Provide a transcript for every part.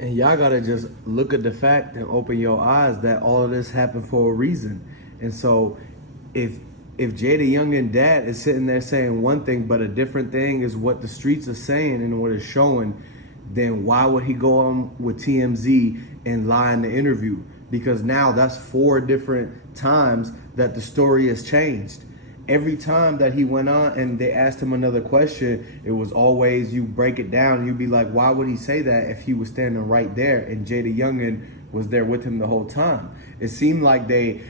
And y'all gotta just look at the fact and open your eyes that all of this happened for a reason. And so if JayDaYoungan dad is sitting there saying one thing, but a different thing is what the streets are saying and what is showing, then why would he go on with TMZ and lie in the interview? Because now that's 4 different times that the story has changed. Every time that he went on and they asked him another question, it was always, you break it down and you'd be like, why would he say that if he was standing right there and JayDaYoungan was there with him the whole time? It seemed like they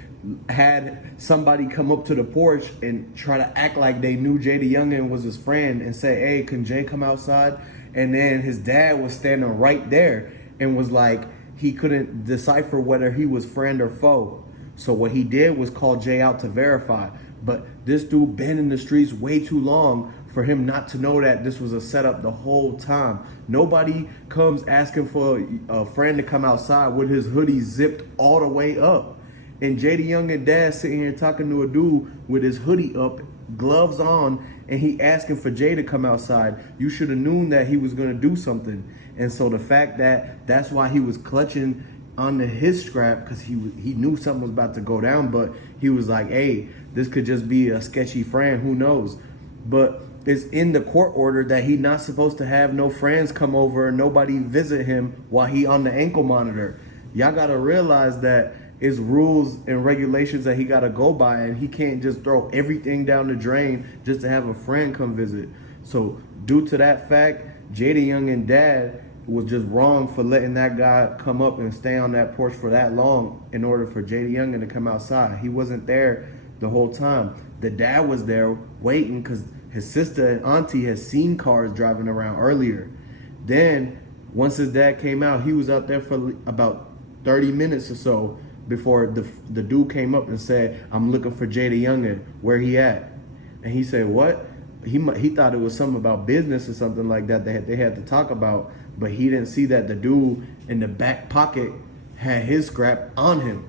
had somebody come up to the porch and try to act like they knew JayDaYoungan was his friend and say, hey, can Jay come outside? And then his dad was standing right there and was like, he couldn't decipher whether he was friend or foe. So what he did was call Jay out to verify. But this dude been in the streets way too long for him not to know that this was a setup the whole time. Nobody comes asking for a friend to come outside with his hoodie zipped all the way up. And JayDaYoungan dad sitting here talking to a dude with his hoodie up, gloves on, and he asking for Jay to come outside. You should have known that he was gonna do something. And so the fact that that's why he was clutching onto his scrap, because he knew something was about to go down, but he was like, hey, this could just be a sketchy friend, who knows? But it's in the court order that he not supposed to have no friends come over, nobody visit him while he on the ankle monitor. Y'all gotta realize that it's rules and regulations that he gotta go by, and he can't just throw everything down the drain just to have a friend come visit. So due to that fact, JayDaYoungan dad was just wrong for letting that guy come up and stay on that porch for that long in order for JayDaYoungan to come outside. He wasn't there the whole time. The dad was there waiting because his sister and auntie had seen cars driving around earlier. Then once his dad came out, he was out there for about 30 minutes or so before the dude came up and said, I'm looking for JayDaYoungan, where he at? And he said, what? He thought it was something about business or something like that they had to talk about, but he didn't see that the dude in the back pocket had his scrap on him.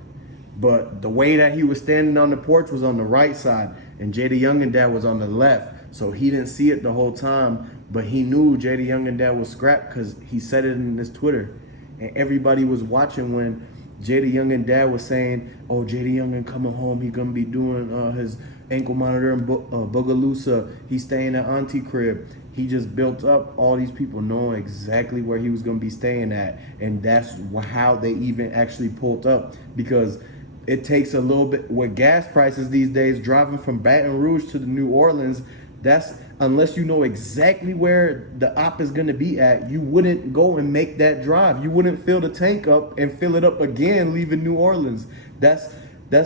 But the way that he was standing on the porch was on the right side, and JayDaYoungan dad was on the left. So he didn't see it the whole time, but he knew JayDaYoungan dad was scrapped because he said it in his Twitter. And everybody was watching when JayDaYoungan dad was saying, oh, JayDaYoungan coming home, he gonna be doing his ankle monitor in Bogalusa. He's staying at auntie crib. He just built up all these people knowing exactly where he was gonna be staying at. And that's how they even actually pulled up, because it takes a little bit with gas prices these days, driving from Baton Rouge to the New Orleans. That's, unless you know exactly where the op is gonna be at, you wouldn't go and make that drive. You wouldn't fill the tank up and fill it up again leaving New Orleans. That's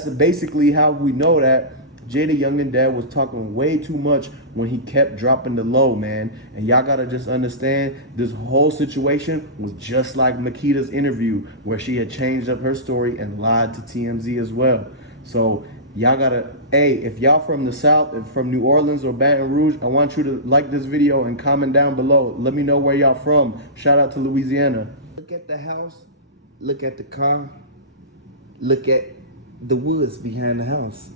basically how we know that JayDaYoungan dad was talking way too much when he kept dropping the low, man. And y'all gotta just understand, this whole situation was just like Makita's interview, where she had changed up her story and lied to TMZ as well. So y'all gotta, hey, if y'all from the South, if from New Orleans or Baton Rouge, I want you to like this video and comment down below. Let me know where y'all from. Shout out to Louisiana. Look at the house, look at the car, look at the woods behind the house.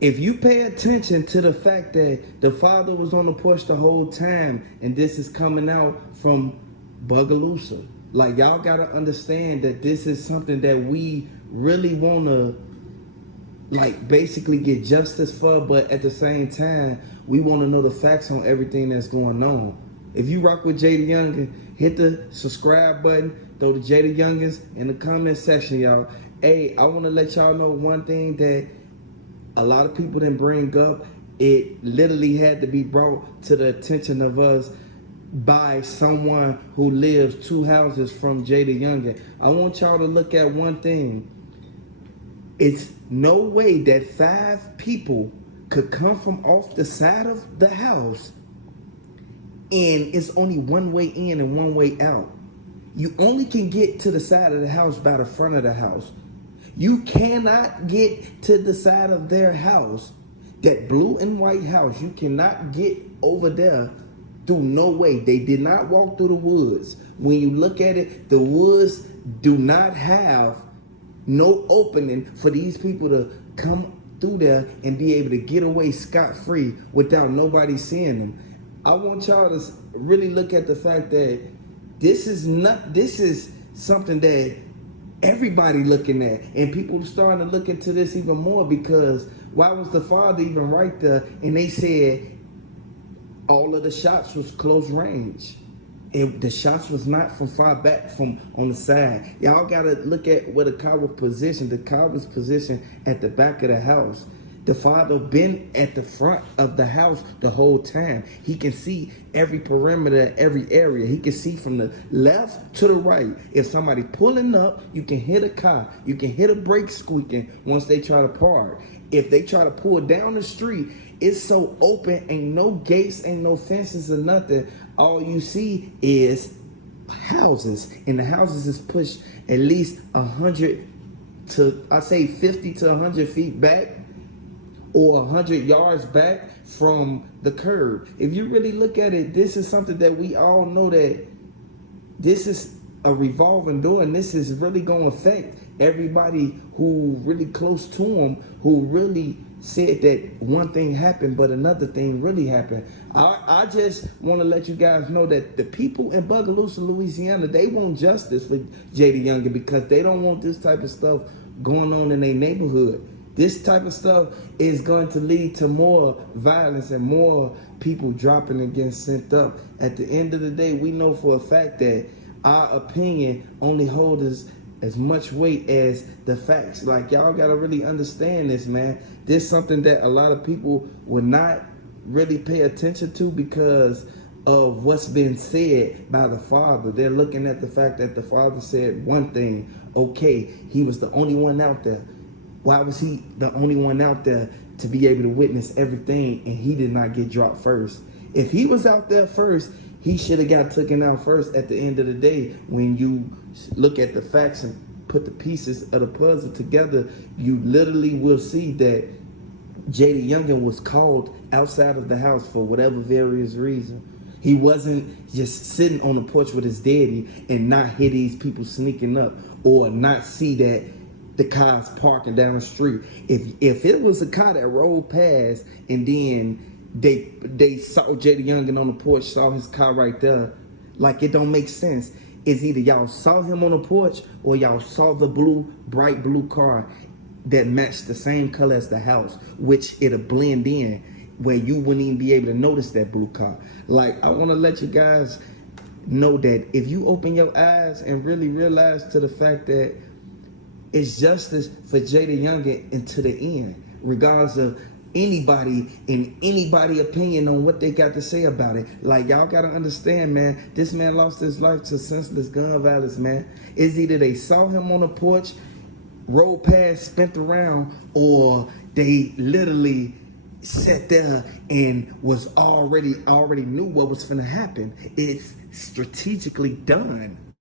If you pay attention to the fact that the father was on the porch the whole time and this is coming out from Bogalusa, like, y'all gotta understand that this is something that we really wanna, like, basically get justice for, but at the same time, we wanna know the facts on everything that's going on. If you rock with JayDaYoungan, hit the subscribe button, throw the JayDaYoungans in the comment section, y'all. Hey, I wanna let y'all know one thing that a lot of people didn't bring up. It literally had to be brought to the attention of us by someone who lives 2 houses from JayDaYoungan. I want y'all to look at one thing. It's no way that 5 people could come from off the side of the house and it's only one way in and one way out. You only can get to the side of the house by the front of the house. You cannot get to the side of their house, that blue and white house. You cannot get over there through no way. They did not walk through the woods. When you look at it, the woods do not have no opening for these people to come through there and be able to get away scot-free without nobody seeing them. I want y'all to really look at the fact that This is something that everybody looking at, and people starting to look into this even more, because why was the father even right there? And they said all of the shots was close range. The shots was not from far back, from on the side. Y'all gotta look at where the car was positioned. The car was positioned at the back of the house. The father been at the front of the house the whole time. He can see every perimeter, every area. He can see from the left to the right. If somebody pulling up, you can hit a car. You can hit a brake squeaking once they try to park. If they try to pull down the street, it's so open, ain't no gates, ain't no fences or nothing. All you see is houses, and the houses is pushed at least 100 to, I say 50 to 100 feet back, or 100 yards back from the curb. If you really look at it, this is something that we all know, that this is a revolving door, and this is really going to affect everybody who really close to him, who really said that one thing happened, but another thing really happened. I just want to let you guys know that the people in Bogalusa, Louisiana, they want justice for JayDaYoungan, because they don't want this type of stuff going on in their neighborhood. This type of stuff is going to lead to more violence and more people dropping and getting sent up. At the end of the day, we know for a fact that our opinion only holds as much weight as the facts. Like, y'all gotta really understand this, man. This is something that a lot of people would not really pay attention to because of what's been said by the father. They're looking at the fact that the father said one thing. Okay, he was the only one out there. Why was he the only one out there to be able to witness everything, and he did not get dropped first? If he was out there first, he should have got taken out first. At the end of the day, when you look at the facts and put the pieces of the puzzle together, you literally will see that JayDaYoungan was called outside of the house for whatever various reason. He wasn't just sitting on the porch with his daddy and not hear these people sneaking up, or not see that the car's parking down the street. If it was a car that rolled past and then they saw JayDaYoungan on the porch, saw his car right there, like, it don't make sense. It's either y'all saw him on the porch or y'all saw the bright blue car that matched the same color as the house, which it'll blend in where you wouldn't even be able to notice that blue car. Like, I want to let you guys know that if you open your eyes and really realize to the fact that it's justice for JayDaYoungan until the end, regardless of anybody and anybody opinion on what they got to say about it. Like, y'all gotta understand, man, this man lost his life to senseless gun violence, man. It's either they saw him on the porch, rolled past, spent around, or they literally sat there and was already knew what was gonna happen. It's strategically done.